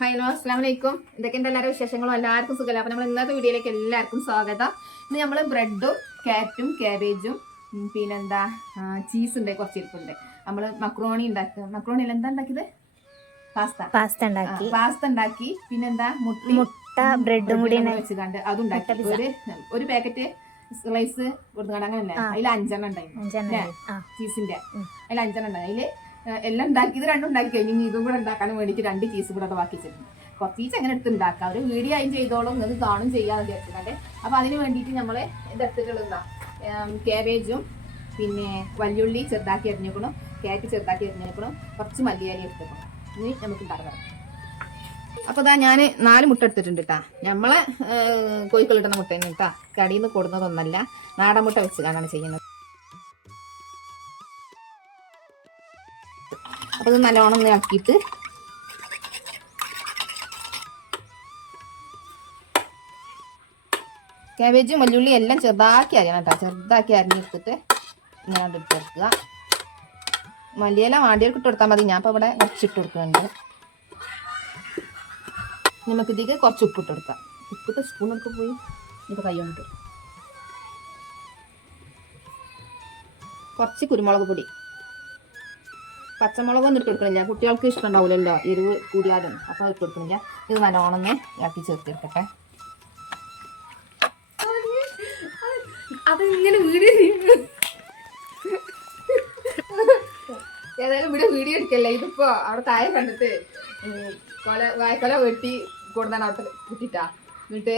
Hello അസ്സാം വലൈക്കും എന്തൊക്കെയുണ്ട് എല്ലാവരും വിശേഷങ്ങളും? എല്ലാവർക്കും സുഖമല്ല അപ്പം നമ്മൾ ഇന്നത്തെ വീഡിയോയിലേക്ക് എല്ലാവർക്കും സ്വാഗതം. ഇന്ന് നമ്മൾ ബ്രെഡും കാറ്റും കാബേജും പിന്നെന്താ ചീസ് ഉണ്ട് കുറച്ച് ഇരിപ്പുണ്ട്. നമ്മൾ മക്രോണി ഉണ്ടാക്കുക. മക്രോണി എന്താ ഉണ്ടാക്കിയത്? പാസ്ത പാസ്ത ഉണ്ടാക്കി. പാസ്ത ഉണ്ടാക്കി. പിന്നെന്താ മുട്ടി മുട്ട ബ്രെഡും കൂടി വെച്ച് കണ്ട് അതുണ്ടാക്കി ഒരു ഒരു പാക്കറ്റ് സ്ലൈസ് കൊടുത്തുകൊണ്ട് അങ്ങനെ. അതിൽ അഞ്ചെണ്ണം ഉണ്ടായിരുന്നു. ആ. ചീസിന്റെ. അതിൽ അഞ്ചെണ്ണം ഉണ്ടായി. അതിൽ എല്ലാം ഉണ്ടാക്കി ഇത് രണ്ടും ഉണ്ടാക്കി കഴിഞ്ഞു ഇനി ഇതും കൂടെ ഉണ്ടാക്കാൻ വേണ്ടിയിട്ട് രണ്ട് ചീസ് കൂടെ ബാക്കി വെച്ചിട്ടുണ്ട്. കുറച്ച് എങ്ങനെ എടുത്ത് ഉണ്ടാക്കാം? ഒരു വീഡിയോ ആയും ചെയ്തോളും നിങ്ങൾക്ക് കാണും ചെയ്യാന്ന് വിചാരിച്ചിട്ടുണ്ട് അപ്പൊ അതിന് വേണ്ടിയിട്ട് നമ്മൾ ഇതെടുത്തിട്ടുള്ളത് എന്താ? പിന്നെ വല്യുള്ളി ചെറുതാക്കി അരിഞ്ഞേക്കണം കാറ്റ് ചെറുതാക്കി അരിഞ്ഞേക്കണം കുറച്ച് മല്ലിയാലി എടുത്തേക്കണം ഇനി നമുക്ക് ഉണ്ടാക്കാം അപ്പൊ ഇതാ ഞാൻ നാല് മുട്ട എടുത്തിട്ടുണ്ട് കേട്ടാ. നമ്മളെ കോഴിക്കളിട്ടുന്ന മുട്ട തന്നെ കേട്ടാ. കടിയിൽ നിന്ന് കൊടുക്കുന്നതൊന്നല്ല നാടൻ മുട്ട വെച്ച് കാണാണ് ചെയ്യുന്നത്. അപ്പൊ ഇത് നല്ലോണം ഒന്ന് ഇളക്കിയിട്ട് കാബേജും വല്ലുള്ളി എല്ലാം ചെറുതാക്കി അരിയണം കേട്ടോ. ചെറുതാക്കി അരിഞ്ഞെടുത്തിട്ട് ഇങ്ങനെ ഇട്ട് കൊടുക്കുക മല്ലിയില വാണ്ടിയവർക്ക് ഇട്ട് കൊടുത്താൽ മതി. ഞാൻ ഇപ്പോൾ ഇവിടെ കുറച്ച് ഇട്ട് കൊടുക്കുന്നുണ്ട്. നമുക്ക് ഇതിലേക്ക് കുറച്ച് ഉപ്പ് ഇട്ട് കൊടുക്കാം. ഉപ്പിട്ട് സ്പൂണൊക്കെ പോയി. ഇപ്പോൾ കൈ കൊണ്ടിട്ട് കുറച്ച് കുരുമുളക് പൊടി. പച്ചമുളകൊന്നും ഇട്ട് കൊടുക്കണില്ല. കുട്ടികൾക്ക് ഇഷ്ടം ഉണ്ടാവില്ലല്ലോ എരിവ് കൂടിയാലും അപ്പോൾ ഇട്ട് കൊടുക്കണില്ല. ഇത് നല്ലോണം ഇളക്കി ചേർത്തെടുക്കട്ടെ അതിങ്ങനെ വീഡിയോ ഏതായാലും ഇവിടെ വീഡിയോ എടുക്കല്ലേ? ഇതിപ്പോ അവിടെ താഴെ കണ്ടിട്ട് കൊല വായക്കൊല വെട്ടി കൊടുത്താണ് അവിടെ കുട്ടിട്ടാ. എന്നിട്ട്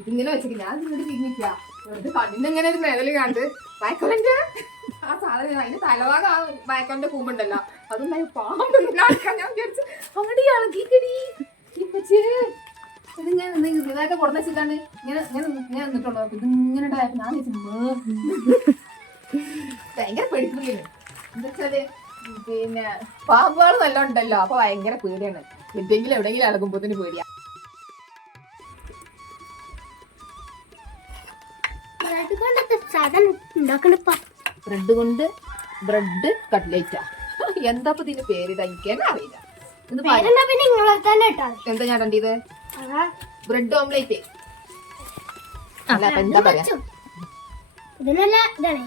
ഇതിങ്ങനെ വെച്ചിട്ട് ഞാൻ ഇങ്ങോട്ട് തിരിഞ്ഞില്ല വെറുതെ ഇങ്ങനെ ഒരു മേഖല കണ്ട് വായ്ക്കൊലന്റെ ആ സാധനം അതിന്റെ തലഭാഗം ആ വായ്ക്കൊലന്റെ കൂമ്പുണ്ടല്ലോ അതുണ്ടായി പാമ്പ് ഞാൻ വിചാരിച്ചു അങ്ങടി ഇളകിക്കടി ഇപ്പച്ചേ ഇതിങ്ങനെ നിന്ന് ഇതൊക്കെ കൊടുന്ന വെച്ചിട്ടാണ് ഇങ്ങനെ ഇങ്ങനെ ഇങ്ങനെ നിന്നിട്ടുള്ളൂ അപ്പൊ ഇതിങ്ങനെ ഉണ്ടായപ്പോ ഞാൻ വിചാരിച്ചു "മേ." ഭയങ്കര പേടിക്കുകയാണ് എന്താ വെച്ചാൽ പിന്നെ പാമ്പുകൾ നല്ല ഉണ്ടല്ലോ അപ്പൊ ഭയങ്കര പേടിയാണ്. എന്തെങ്കിലും എവിടെയെങ്കിലും ഇളകുമ്പോത്തിന് പേടിയാ. ബ്രെഡ് കൊണ്ടത്തെ സാധനം ഉണ്ടാക്കണപ്പ ബ്രെഡ് കൊണ്ട് ബ്രെഡ് കട്ട്ലേറ്റാ എന്താ ഇതിന് പേര് എനിക്ക് തന്നെ അറിയില്ല. എന്താ ഞാൻ ഇടേണ്ടത് ബ്രെഡ് ഓംലേറ്റ് അല്ല എന്താ പറയാ? ഇതിനല്ല ഇതാണ്.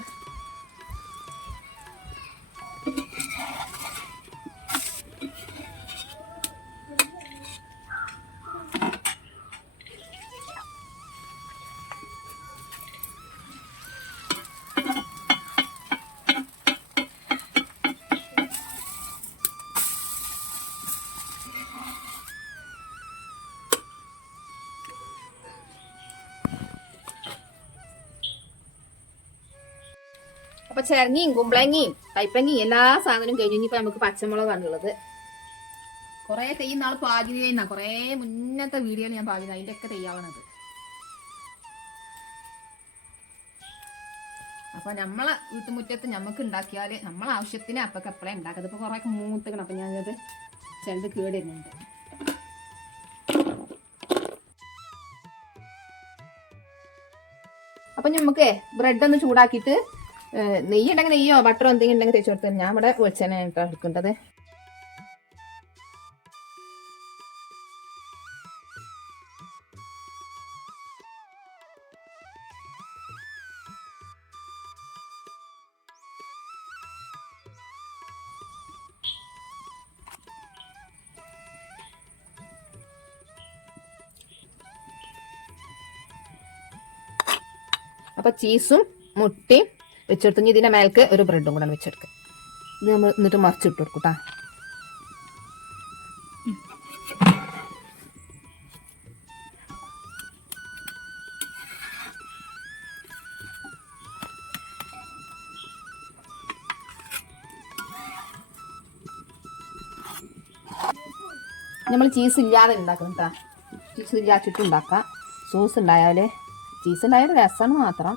അപ്പൊ ചെരങ്ങിയും കുമ്പളങ്ങയും കൈപ്പങ്ങയും എല്ലാ സാധനവും കഴിഞ്ഞു ഇനിയിപ്പോ നമുക്ക് പച്ചമുളകാണുള്ളത്. കൊറേ തെയ്യ് നാൾ പാചകം ചെയ്യുന്ന കൊറേ മുന്നത്തെ വീഡിയോയിൽ ഞാൻ പാചകം അതിന്റെ ഒക്കെ തെയ്യാവണത് അപ്പൊ നമ്മളെ വീട്ടുമുറ്റത്ത് നമുക്ക് ഉണ്ടാക്കിയാൽ നമ്മളെ ആവശ്യത്തിന് അപ്പൊക്കെ അപ്പളേ ഉണ്ടാക്കുന്നത് ഇപ്പൊ കൊറേ മൂത്തുക്കണം. അപ്പൊ ഞാനത് ചിലത് കേടുന്നുണ്ട് അപ്പൊ നമുക്ക് ബ്രെഡ് ഒന്ന് ചൂടാക്കിയിട്ട് നെയ്യ് ഉണ്ടെങ്കിൽ നെയ്യോ ബട്ടറോ എന്തെങ്കിലും ഉണ്ടെങ്കിൽ തേച്ച് കൊടുത്തു ഞാൻ ഇവിടെ വെളിച്ചെണ്ണ കേട്ടോ എടുക്കേണ്ടത് അപ്പൊ ചീസും മുട്ടയും വെച്ചെടുത്തു ഇനി ഇതിന്റെ മേൽക്ക് ഒരു ബ്രെഡും കൂടെ വെച്ചെടുക്കുക ഇത് നമ്മൾ എന്നിട്ട് മറിച്ചിട്ട് കൊടുക്കും കേട്ടാ നമ്മൾ ചീസ് ഇല്ലാതെ ഉണ്ടാക്കണം കേട്ടാ ചീസ് ഇല്ലാച്ചിട്ട് ഉണ്ടാക്കാം. സോസ് ഉണ്ടായാലേ ചീസ് ഉണ്ടായാൽ രസമാണ് മാത്രം.